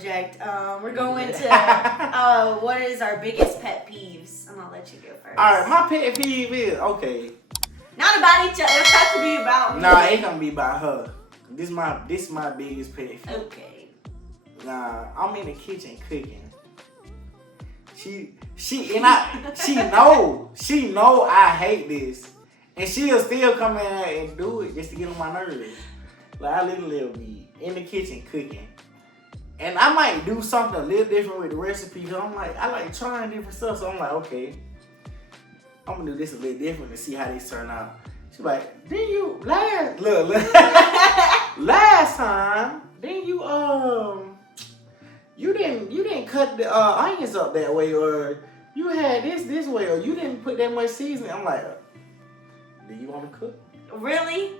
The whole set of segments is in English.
subject. We're going to what is our biggest pet peeves? I'm gonna let you go first. All right, my pet peeve is okay. Not about each other. It has to be about me. Nah, it gonna be about her. This my biggest pet peeve. Okay. Nah, I'm in the kitchen cooking. She know I hate this, and she'll still come in there and do it just to get on my nerves. Like I literally will be in the kitchen cooking, and I might do something a little different with the recipe. Cause I'm like, I like trying different stuff, so I'm like, okay, I'm gonna do this a little different to see how this turn out. She's like, didn't you last time? Didn't you didn't cut the onions up that way, or you had this way, or you didn't put that much seasoning. I'm like, do you want to cook? Really?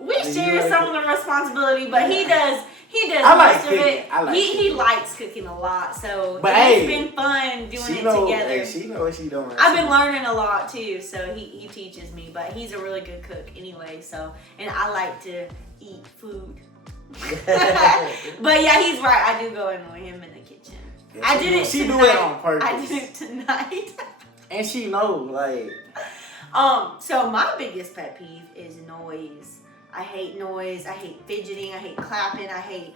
We share some of the responsibility, but he does I like most of cooking. it. I like he likes cooking a lot, so but it's been fun doing it together. Hey, she knows what she's doing. I've been learning a lot too, so he teaches me, but he's a really good cook anyway. So, and I like to eat food. But yeah, he's right. I do go annoy him in the kitchen. Yeah, I did it she tonight. do it on purpose. I did it tonight. And she knows, like. So my biggest pet peeve is noise. I hate noise. I hate fidgeting. I hate clapping. I hate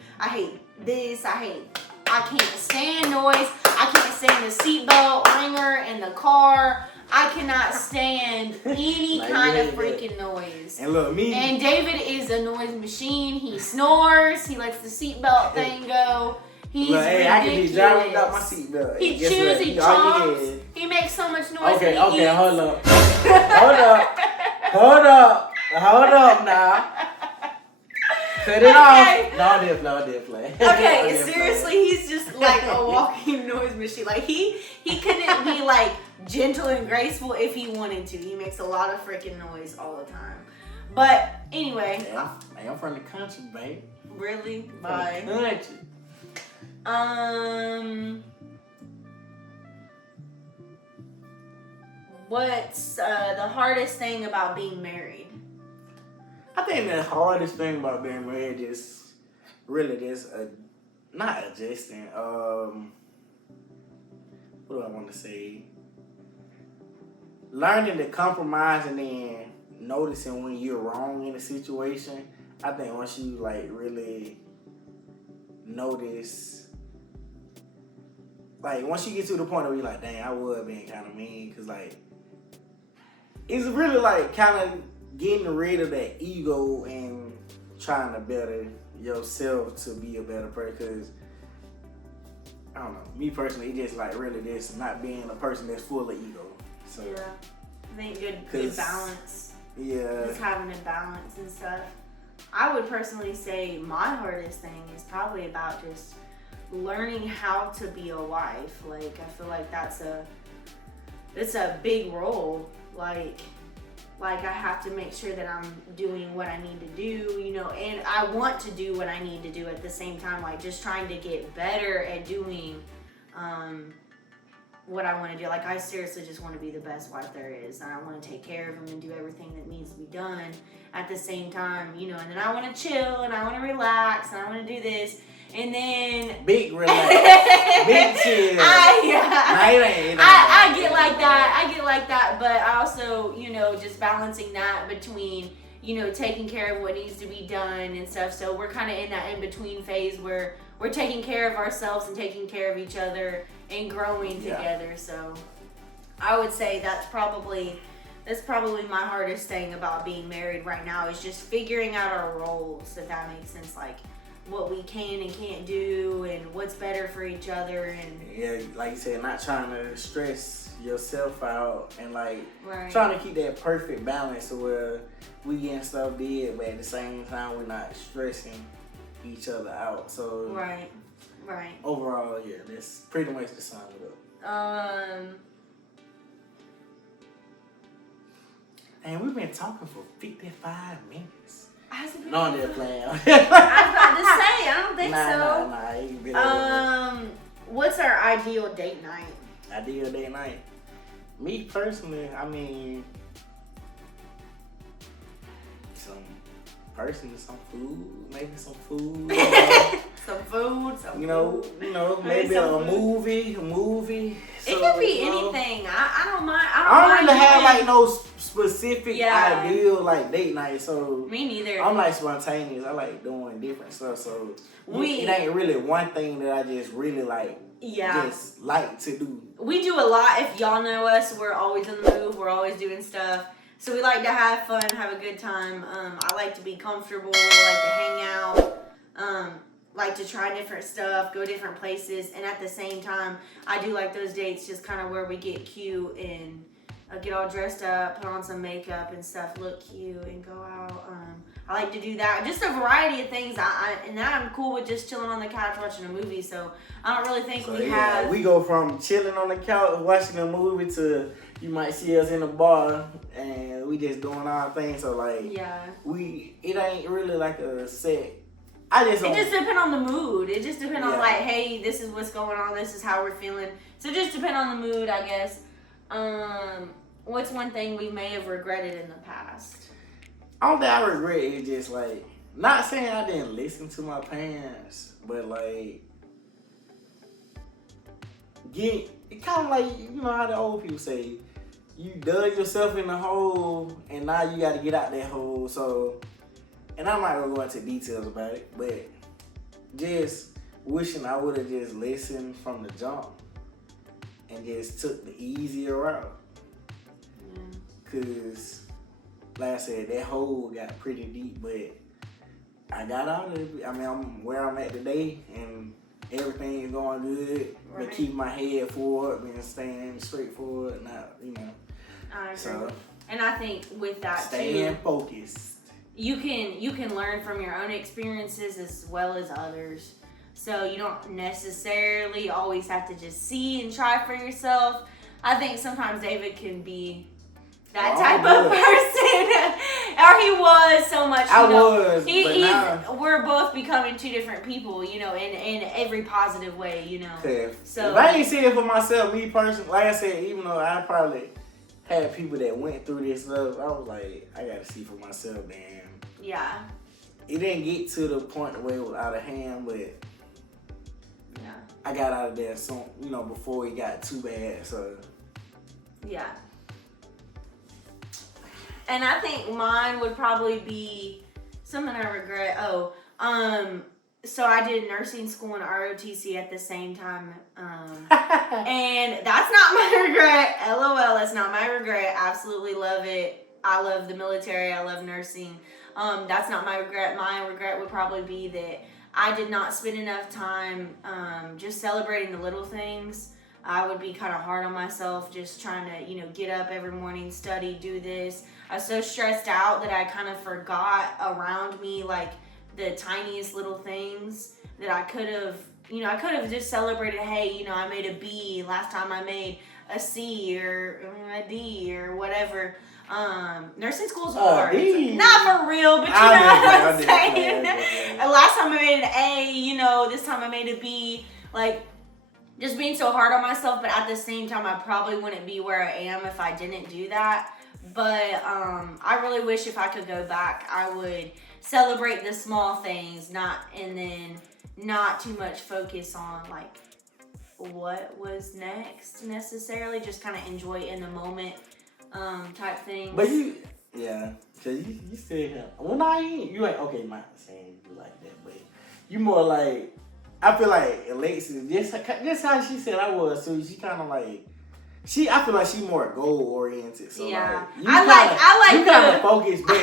this. I can't stand noise. I can't stand the seatbelt ringer in the car. I cannot stand any kind of freaking noise. And look, me. And David is a noise machine. He snores. He lets the seatbelt thing go. He's ridiculous. I can be driving without my seatbelt. He chews, he chomps. He makes so much noise. Okay, when he eats. hold up now. Cut it off. No, I did play. Okay, seriously, he's just like a walking noise machine. Like he couldn't be like gentle and graceful if he wanted to. He makes a lot of freaking noise all the time. But anyway. Hey, I'm from the country, babe. Really? Bye. From the country. What's the hardest thing about being married? I think the hardest thing about being married is really just not adjusting. What do I want to say? Learning to compromise and then noticing when you're wrong in a situation. I think once you like really notice, like once you get to the point where you're like, dang, I was being kind of mean, cause like it's really like kind of getting rid of that ego and trying to better yourself to be a better person. Cause I don't know, me personally, it just like really just not being a person that's full of ego. So yeah, I think good balance. Yeah, just having a balance and stuff. I would personally say my hardest thing is probably about just learning how to be a wife. Like I feel like that's a big role. Like I have to make sure that I'm doing what I need to do, you know, and I want to do what I need to do at the same time, like just trying to get better at doing what I want to do. Like I seriously just want to be the best wife there is, and I want to take care of him and do everything that needs to be done at the same time, you know, and then I want to chill and I want to relax and I want to do this. And then big relax, big chill. I get like that, but I also, you know, just balancing that between, you know, taking care of what needs to be done and stuff. So we're kind of in that in-between phase where we're taking care of ourselves and taking care of each other and growing together. So I would say that's probably my hardest thing about being married right now is just figuring out our roles, if that makes sense. Like what we can and can't do and what's better for each other. And yeah, like you said, not trying to stress yourself out and like right. trying to keep that perfect balance to where we getting stuff did, but at the same time we're not stressing each other out. So right. Overall, yeah, that's pretty much the sum it up. And we've been talking for 55 minutes. No, I'm just playing. I was about to say, I don't think so. Nah. What's our ideal date night? Ideal date night? Me personally, I mean, some food, maybe some food. some food, some you know, maybe a movie. So, it could be anything. I don't mind. I don't really have like no specific ideal like date night. So me neither. I'm like spontaneous. I like doing different stuff. So it ain't really one thing that I just really like. Just like to do. We do a lot. If y'all know us, we're always in the move. We're always doing stuff. So we like to have fun, have a good time. I like to be comfortable. I like to hang out. Like to try different stuff, go different places, and at the same time, I do like those dates just kind of where we get cute and get all dressed up, put on some makeup and stuff, look cute, and go out. I like to do that. Just a variety of things. And now I'm cool with just chilling on the couch watching a movie. So I don't really think we have. We go from chilling on the couch watching a movie to you might see us in a bar and we just doing our thing. So like, it ain't really like a set. It just depends on the mood. It just depends on like, hey, this is what's going on. This is how we're feeling. So just depend on the mood, I guess. What's one thing we may have regretted in the past? I don't think I regret it. Just like, not saying I didn't listen to my parents, but like, it kind of like, you know how the old people say, you dug yourself in the hole and now you got to get out that hole. So, and I'm not going to go into details about it, but just wishing I would have just listened from the jump and just took the easier route. Because, like I said, that hole got pretty deep, but I got out of it. I mean, I'm where I'm at today, and everything is going good. Right. But keep my head forward, been staying straight forward, not, I agree. So, and I think with that staying focused. You can learn from your own experiences as well as others. So you don't necessarily always have to just see and try for yourself. I think sometimes David can be that type of person. Or he was so much. We're both becoming two different people, in every positive way, So if I ain't see it for myself, me personally, like I said, even though I probably had people that went through this stuff, I was like, I gotta see for myself, man. Yeah. It didn't get to the point where it was out of hand, but I got out of there soon, before it got too bad. So yeah. And I think mine would probably be something I regret. So I did nursing school and ROTC at the same time. And that's not my regret. LOL, that's not my regret. Absolutely love it. I love the military. I love nursing. That's not my regret. My regret would probably be that I did not spend enough time just celebrating the little things. I would be kind of hard on myself just trying to, get up every morning, study, do this. I was so stressed out that I kind of forgot around me, like, the tiniest little things that I could have just celebrated. Hey, I made a B. Last time I made a C or a D or whatever. Nursing school's hard. Not for real, but what I'm saying. Last time I made an A, this time I made a B. Like, just being so hard on myself, but at the same time, I probably wouldn't be where I am if I didn't do that. But I really wish if I could go back, I would celebrate the small things, not too much focus on like what was next necessarily. Just kind of enjoy in the moment type things. But you still have. Well, you ain't okay. Not saying you like that, but you more like. I feel like Alexis, just how she said I was too. She kind of like. I feel like she more goal oriented. So yeah, like, I like you kind of focused, but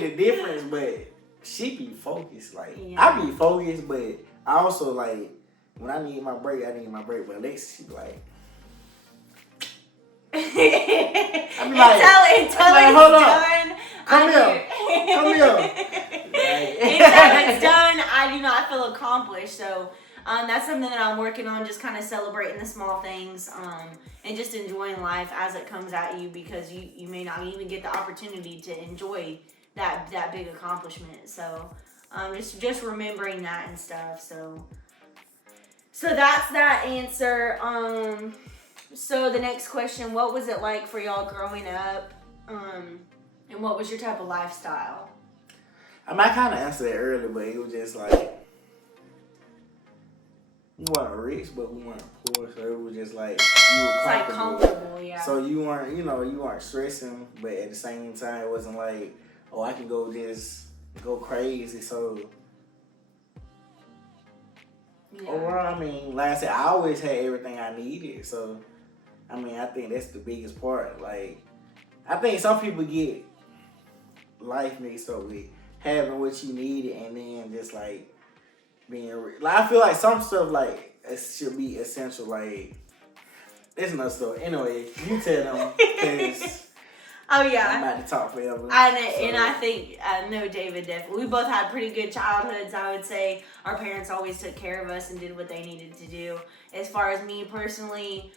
the difference, but she be focused. Like I be focused, but I also like when I need my break, I need my break. But Alexis, she be like, I be like, hold on, come here. Until it's done, I feel accomplished. So. That's something that I'm working on, just kind of celebrating the small things and just enjoying life as it comes at you, because you may not even get the opportunity to enjoy that big accomplishment. So just remembering that and stuff. So that's that answer. So the next question, what was it like for y'all growing up? And what was your type of lifestyle? I kind of answered that earlier, but it was just like, we weren't rich, but we weren't poor. So it was just like you were It's like comfortable, yeah. So you weren't stressing, but at the same time, it wasn't like, oh, I can go crazy. So overall, I mean, like I said, I always had everything I needed. So I mean, I think that's the biggest part. Like, I think some people get life mixed up with having what you needed and then just like being like, I feel like some stuff like it should be essential. Like, there's another story. Anyway, you tell them because oh yeah, I'm about to talk forever. And I think no, David definitely. We both had pretty good childhoods. I would say our parents always took care of us and did what they needed to do. As far as me personally,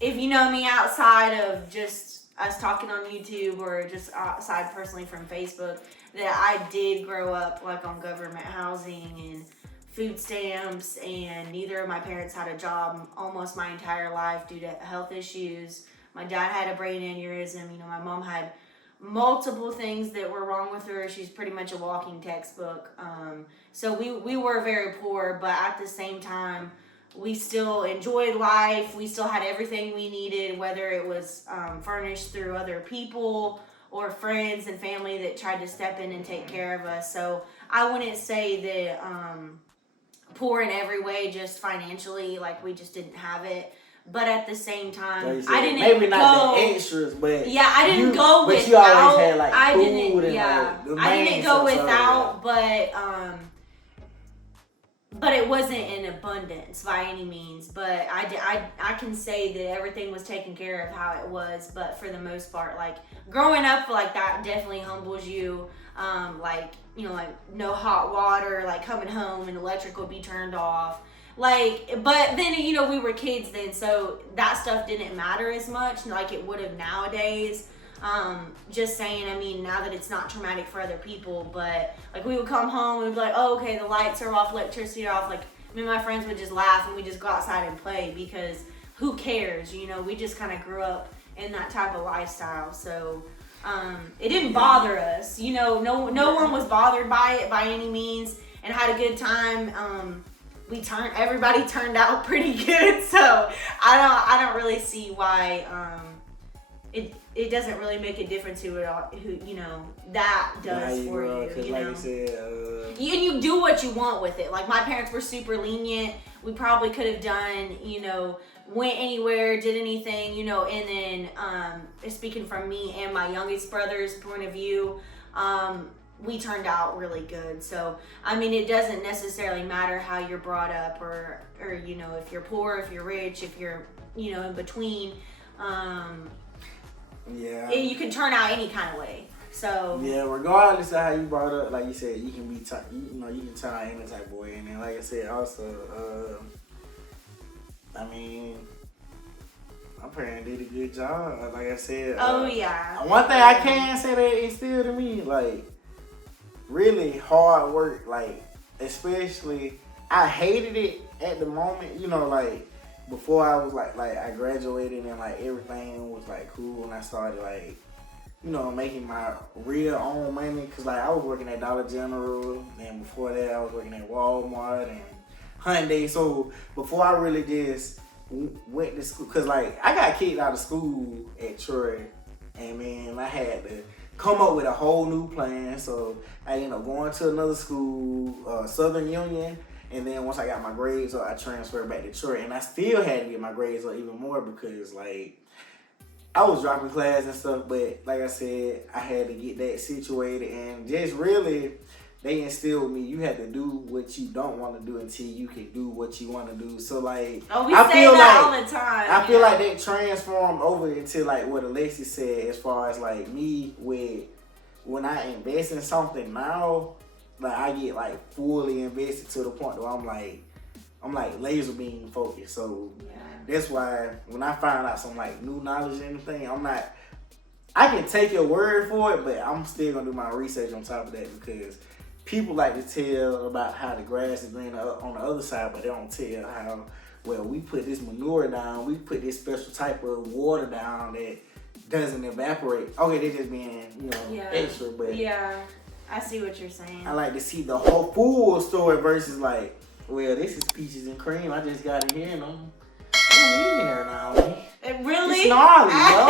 if you know me outside of just us talking on YouTube or just outside personally from Facebook, that I did grow up like on government housing and food stamps, and neither of my parents had a job almost my entire life due to health issues. My dad had a brain aneurysm. You know, my mom had multiple things that were wrong with her. She's pretty much a walking textbook. So we were very poor, but at the same time, we still enjoyed life. We still had everything we needed, whether it was furnished through other people or friends and family that tried to step in and take care of us. So I wouldn't say that poor in every way, just financially, like we just didn't have it. But at the same time, I didn't maybe go, not the extras, but yeah, I didn't go without. But you always had like I food didn't, and yeah, like the I didn't go without, yeah. but it wasn't in abundance by any means. But I can say that everything was taken care of how it was. But for the most part, like growing up like that definitely humbles you. Like, you know, like no hot water, like coming home and electric would be turned off. Like, but then, you know, we were kids then, so that stuff didn't matter as much like it would have nowadays. Just saying, I mean, now that it's not traumatic for other people, but like we would come home and we'd be like, oh, okay, the lights are off, electricity are off. Like, me and my friends would just laugh and we'd just go outside and play because who cares? You know, we just kind of grew up in that type of lifestyle. So, it didn't bother us. You know, no one was bothered by it by any means and had a good time. Everybody turned out pretty good, so I don't really see why it doesn't really make a difference who you know that does for you. You like know, you said, and you do what you want with it. Like my parents were super lenient. We probably could have done, you know, went anywhere, did anything, you know. And then speaking from me and my youngest brother's point of view, we turned out really good. So, I mean, it doesn't necessarily matter how you're brought up or you know, if you're poor, if you're rich, if you're, you know, in between. Yeah. You can turn out any kind of way. So. Yeah, regardless of how you brought up, like you said, you can be, you know, you can turn out any type of way. And then, like I said, also, I mean, my parents did a good job. Like I said. Oh, yeah. One thing I can say that instilled in me, like, really hard work, like, especially, I hated it at the moment, you know, like, before I was, like I graduated and, like, everything was, like, cool, and I started, like, you know, making my real own money, because, like, I was working at Dollar General, and before that, I was working at Walmart and Hyundai, so before I really just went to school, because, like, I got kicked out of school at Troy, and, man, I had to come up with a whole new plan. So I ended up going to another school, Southern Union, and then once I got my grades up, I transferred back to Detroit, and I still had to get my grades up even more because, like, I was dropping class and stuff, but like I said, I had to get that situated, and just really, they instilled me, you have to do what you don't want to do until you can do what you want to do. So, like, we say that all the time. I feel like that transformed over into, like, what Alexis said as far as, like, me with, when I invest in something now, like, I get, like, fully invested to the point where I'm like laser beam focused. So, that's why when I find out some, like, new knowledge and anything, I can take your word for it, but I'm still going to do my research on top of that because people like to tell about how the grass is green on the other side, but they don't tell how, well, we put this manure down, we put this special type of water down that doesn't evaporate. Okay, they're just being, you know, extra, but yeah, I see what you're saying. I like to see the whole full story versus, like, Well, this is peaches and cream. I just got it here and I'm eating her now. Really? It's gnarly, bro.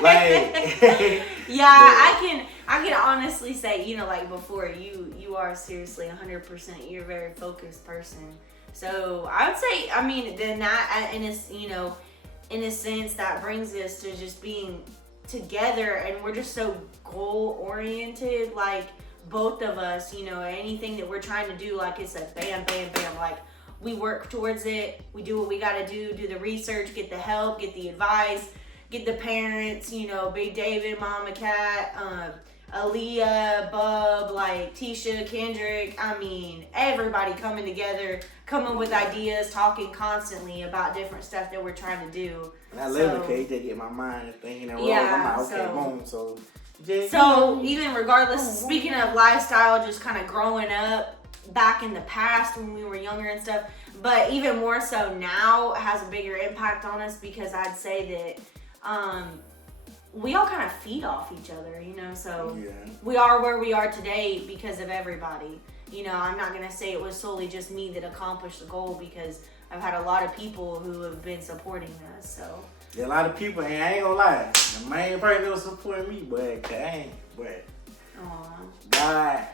Like, yeah, I can honestly say, you know, like before, you are seriously 100%. You're a very focused person. So I would say, I mean, then that, and it's, you know, in a sense, that brings us to just being together, and we're just so goal oriented. Like both of us, you know, anything that we're trying to do, like it's a bam, bam, bam. Like we work towards it. We do what we got to do the research, get the help, get the advice, get the parents, you know, Big David, Mama Cat, Aaliyah, Bub, like Tisha, Kendrick. I mean, everybody coming together, coming with ideas, talking constantly about different stuff that we're trying to do. And I love it because they get my mind thinking and yeah, I'm like, okay, boom. So even regardless, speaking of lifestyle, just kind of growing up back in the past when we were younger and stuff, but even more so now has a bigger impact on us because I'd say that we all kind of feed off each other, you know, so we are where we are today because of everybody. You know, I'm not going to say it was solely just me that accomplished the goal because I've had a lot of people who have been supporting us, so. Yeah, a lot of people, and I ain't gonna lie, the main person that was supporting me, but God,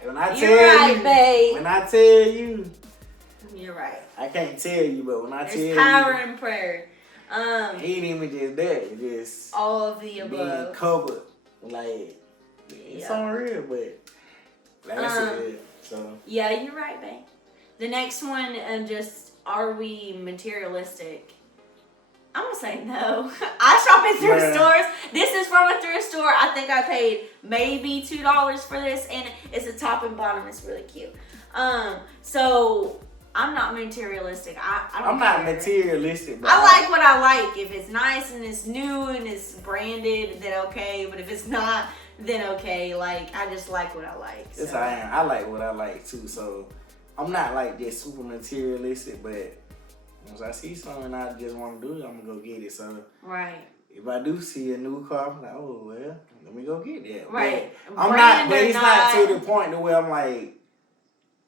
when I tell you, you're right. I can't tell you, but when I tell you, there's power in prayer. He ain't even just that, it's just all of the above. Being covered, like it's unreal, but like that's it. So yeah, you're right, babe. The next one, just are we materialistic? I'm gonna say no. I shop at thrift stores. This is from a thrift store. I think I paid maybe $2 for this, and it's a top and bottom. It's really cute. So I'm not materialistic. I'm not materialistic. But I like what I like. If it's nice and it's new and it's branded, then okay. But if it's not, then okay. Like I just like what I like. Yes, I am. I like what I like too. So I'm not like just super materialistic, but once I see something I just want to do it, I'm gonna go get it. So if I do see a new car, I'm like, oh well, let me go get that. Right. But I'm not. But it's not to the point to where I'm like,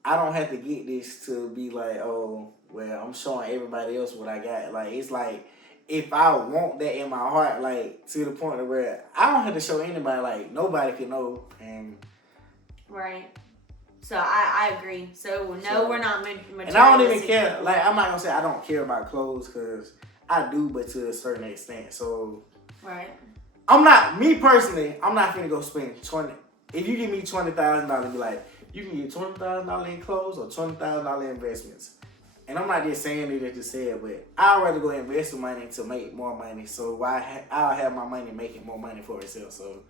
I don't have to get this to be like, oh well, I'm showing everybody else what I got. Like it's like if I want that in my heart, like to the point of where I don't have to show anybody. Like nobody can know. And so I agree. So no, we're not materialistic. And I don't even care. Like I'm not gonna say I don't care about clothes because I do, but to a certain extent. So I'm not, me personally, I'm not finna go spend 20. If you give me $20,000, be like, you can get $20,000 in clothes or $20,000 in investments. And I'm not just saying it to say it, but I'd rather go invest some money to make more money. So I'll have my money making more money for itself. So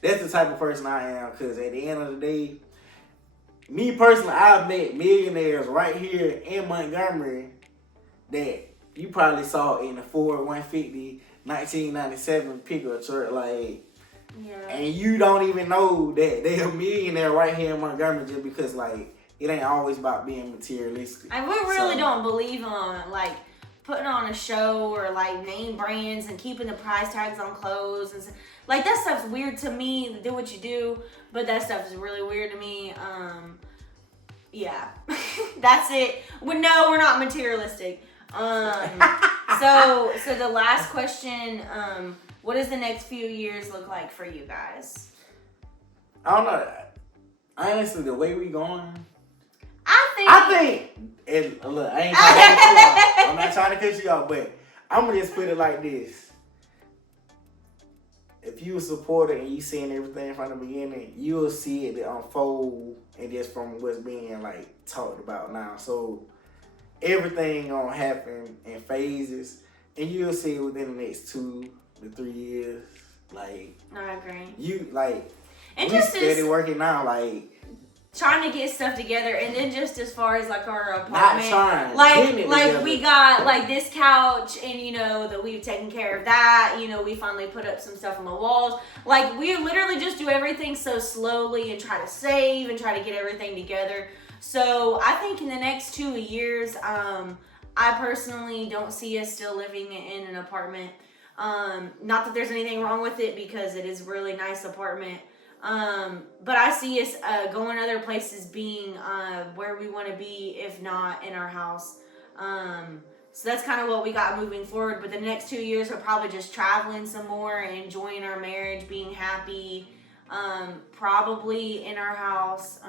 that's the type of person I am. Because at the end of the day, me personally, I've met millionaires right here in Montgomery that you probably saw in the Ford 150 1997 pickup truck, like, and you don't even know that they're a millionaire right here in Montgomery just because, like, it ain't always about being materialistic. And we really don't believe on, like, putting on a show or, like, name brands and keeping the price tags on clothes. And like, that stuff's weird to me. Do what you do, but that stuff is really weird to me. Yeah. That's it. Well, no, we're not materialistic. So the last question, what does the next few years look like for you guys? I don't know. Honestly, the way we going, I think, and look, I ain't trying to cut you off. I'm not trying to cut you off, but I'm gonna just put it like this. If you a supporter and you seeing everything from the beginning, you'll see it unfold and just from what's being like talked about now. So everything gonna happen in phases, and you'll see it within the next 2 to 3 years. Like, I agree. You like, and we just steady working now, like trying to get stuff together, and then just as far as like our apartment, not trying, like we got like this couch, and you know that we've taken care of that. You know, we finally put up some stuff on the walls. Like we literally just do everything so slowly and try to save and try to get everything together. So I think in the next 2 years, I personally don't see us still living in an apartment. Not that there's anything wrong with it because it is a really nice apartment. But I see us going other places, being where we want to be, if not in our house. So that's kind of what we got moving forward. But the next 2 years are probably just traveling some more, enjoying our marriage, being happy. Probably in our house.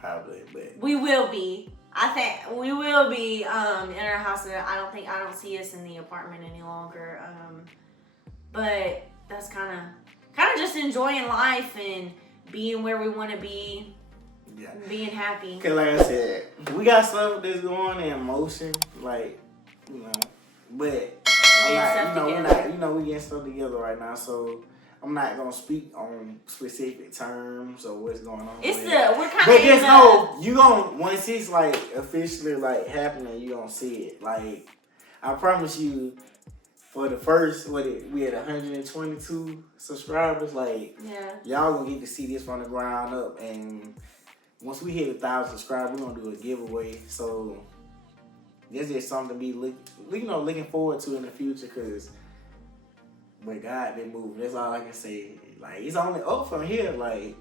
Probably, but we will be. I think we will be in our house. I don't see us in the apartment any longer. But that's kind of just enjoying life and being where we want to be. Yeah. Being happy. Cause like I said, we got stuff that's going in motion, like, you know, but we getting stuff together right now, so I'm not gonna speak on specific terms or what's going on. We're kind of. But just know you gonna, once it's like officially like happening, you gonna see it. Like, I promise you, for the first, we had 122 subscribers. Like, y'all gonna get to see this from the ground up, and once we hit 1,000 subscribers, we're gonna do a giveaway. So this is something to be looking forward to in the future, because but God been moving. That's all I can say. Like, it's only up from here. Like,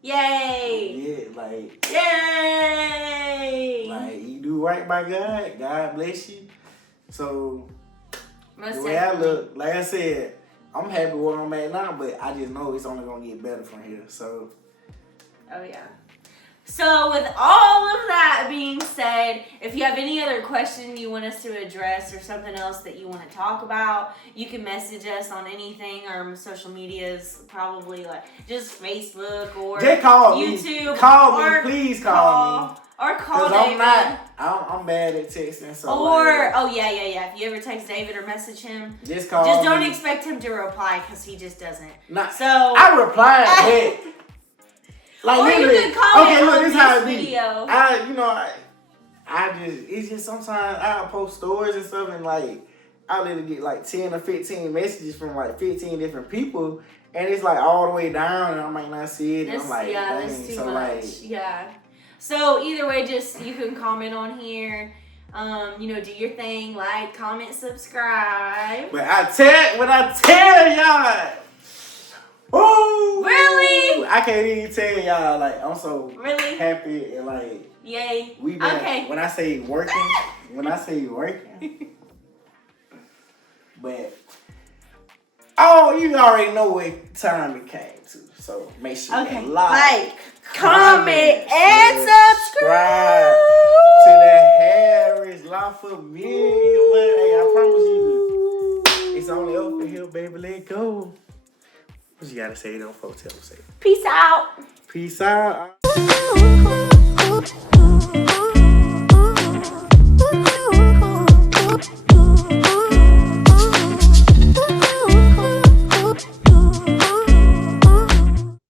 yay! Yeah, like, yay! Like, you do right by God, God bless you. So most the way I look, like I said, I'm happy where I'm at now, but I just know it's only gonna get better from here. So. Oh yeah. So with all of that being said, if you have any other question you want us to address or something else that you want to talk about, you can message us on anything. Our social medias, probably like just Facebook or YouTube. Call me, please call me. Or call David. I'm bad at texting. So yeah. If you ever text David or message him, just call me. Just don't expect him to reply, because he just doesn't. So I replied back. Like, or you can comment on this video. It's just sometimes I'll post stories and stuff, and like, I literally get like 10 or 15 messages from like 15 different people, and it's like all the way down, and I might not see it. And I'm like, dang. That's too so much. Like, yeah. So either way, just you can comment on here. Do your thing, like, comment, subscribe. But when I tell y'all. Oh, really? I can't even tell y'all, like, I'm so really happy and like, yay. We been, okay. When I say working, but you already know what time it came to. So make sure you like, comment, and subscribe to the Harris Lafamilia. Hey, I promise you, it's only up for here, baby. Let go. What you gotta say, though, folks? Tell them, say. Peace out. Peace out.